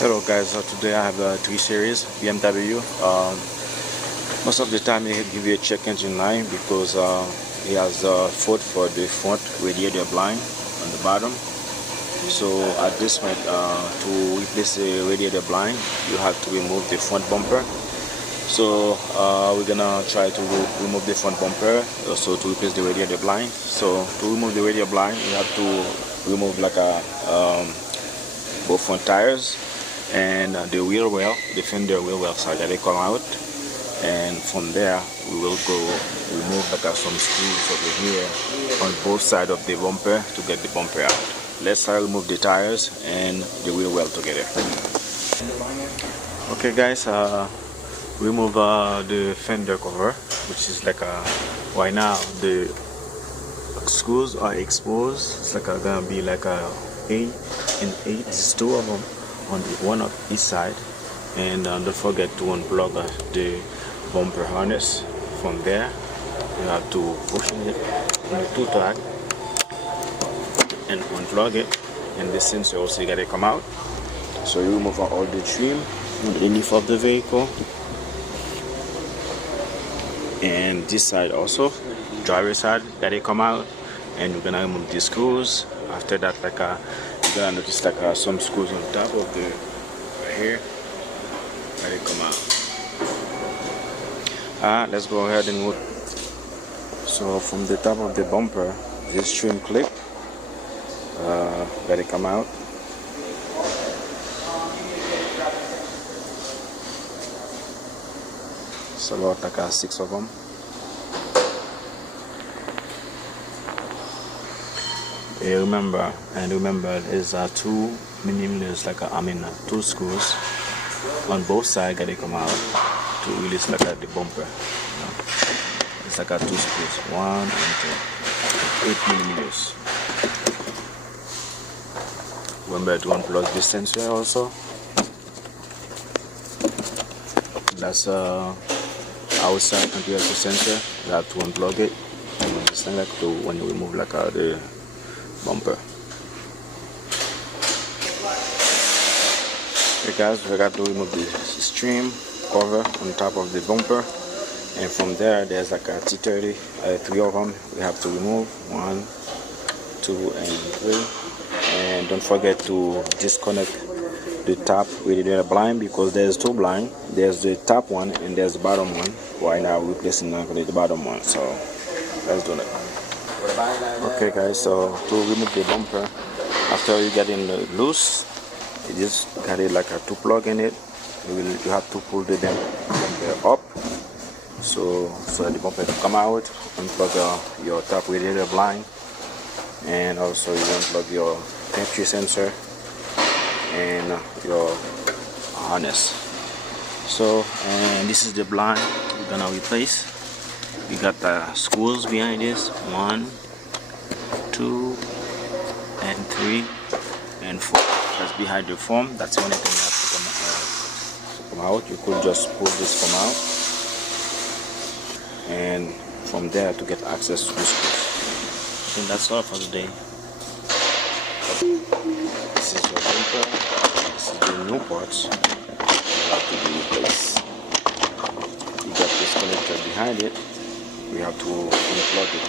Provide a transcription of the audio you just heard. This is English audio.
Hello guys, today I have the 3 Series BMW. Most of the time they give you a check engine light because he has a fault for the front radiator blind on the bottom. So at this point, to replace the radiator blind, you have to remove the front bumper. So we're gonna try to remove the front bumper, also to replace the radiator blind. So to remove the radiator blind, you have to remove like both front tires and the wheel well, the fender wheel well, so that they come out. And from there we will go remove like some screws over here on both sides of the bumper to get the bumper out. Let's remove the tires and the wheel well together. Okay guys, remove the fender cover, which is like right now the screws are exposed. It's like gonna be like a 8 and 8. There's 2 of them on the one of each side, and don't forget to unplug the bumper harness. From there you have to push it in the 2 track and unplug it, and the sensor also gotta come out. So you remove all the trim underneath of the vehicle, and this side also, driver side, gotta come out, and you're gonna remove the screws. After that, like you're gonna notice like some screws on top of the right here, gotta come out. Let's go ahead and move. So from the top of the bumper, this trim clip gotta come out. It's about like 6 of them. Remember there's 2 millimeters, like 2 screws on both sides gotta come out to release like the bumper. It's like 2 screws, 1 and 2, 8 millimeters. Remember to unplug the sensor also. That's outside compared to sensor. You have to unplug it. And it's like when you remove like the bumper. Okay guys, we got to remove the stream cover on top of the bumper, and from there there's like a T30, 3 of them we have to remove, 1, 2 and 3. And don't forget to disconnect the top radiator blind, because there's 2 blind. There's the top one and there's the bottom one. Right now we're replacing the bottom one, so let's do that. Okay guys, so to remove the bumper, after you get it loose, you just got it like 2 plug in it. You have to pull the bumper up so that the bumper can come out. Unplug your top radiator blind, and also you unplug your entry sensor and your harness. So, and this is the blind we're gonna replace. We got the screws behind this, 1, 2 and 3 and 4. That's behind the foam. That's the only thing you have to come out. You could just pull this foam out, and from there to get access to the screws. I think that's all for today. This is your bumper. This is the new parts you have to be replaced. You got this connector behind it. We have to unplug it.